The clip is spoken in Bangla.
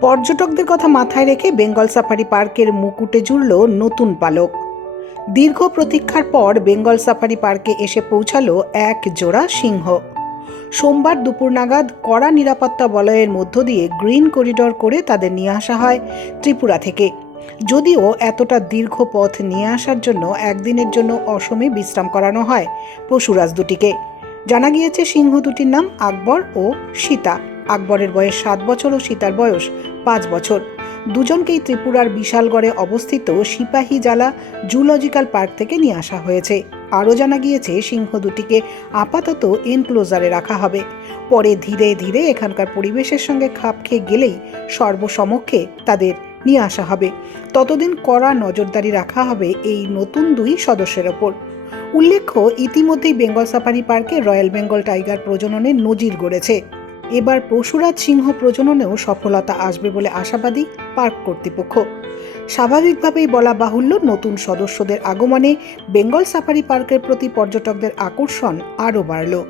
পর্যটকদের কথা মাথায় রেখে বেঙ্গল সাফারি পার্কের মুকুটে জুড়ল নতুন পালক। দীর্ঘ প্রতীক্ষার পর বেঙ্গল সাফারি পার্কে এসে পৌঁছালো এক জোড়া সিংহ। সোমবার দুপুর নাগাদ কড়া নিরাপত্তা বলয়ের মধ্য দিয়ে গ্রিন করিডর করে তাদের নিয়ে আসা হয় ত্রিপুরা থেকে। যদিও এতটা দীর্ঘ পথ নিয়ে আসার জন্য একদিনের জন্য অসমে বিশ্রাম করানো হয় পশুরাজ দুটিকে। জানা গিয়েছে সিংহ দুটির নাম আকবর ও সীতা। আকবরের বয়স সাত বছর ও সীতার বয়স পাঁচ বছর। দুজনকেই ত্রিপুরার বিশালগড়ে অবস্থিত সিপাহী জালা জুলজিক্যাল পার্ক থেকে নিয়ে আসা হয়েছে। আরও জানা গিয়েছে, সিংহ দুটিকে আপাতত এনক্লোজারে রাখা হবে। পরে ধীরে ধীরে এখানকার পরিবেশের সঙ্গে খাপ খেয়ে গেলেই সর্বসমক্ষে তাদের নিয়ে আসা হবে। ততদিন কড়া নজরদারি রাখা হবে এই নতুন দুই সদস্যের ওপর। উল্লেখ্য, ইতিমধ্যেই বেঙ্গল সাফারি পার্কে রয়্যাল বেঙ্গল টাইগার প্রজননের নজির গড়েছে। এবার পশুরাজ সিংহ প্রজননেও সফলতা আসবে বলে আশাবাদী পার্ক কর্তৃপক্ষ। স্বাভাবিকভাবেই বলা বাহুল্য, নতুন সদস্যদের আগমনে বেঙ্গল সাফারি পার্কের প্রতি পর্যটকদের আকর্ষণ আরও বাড়ল।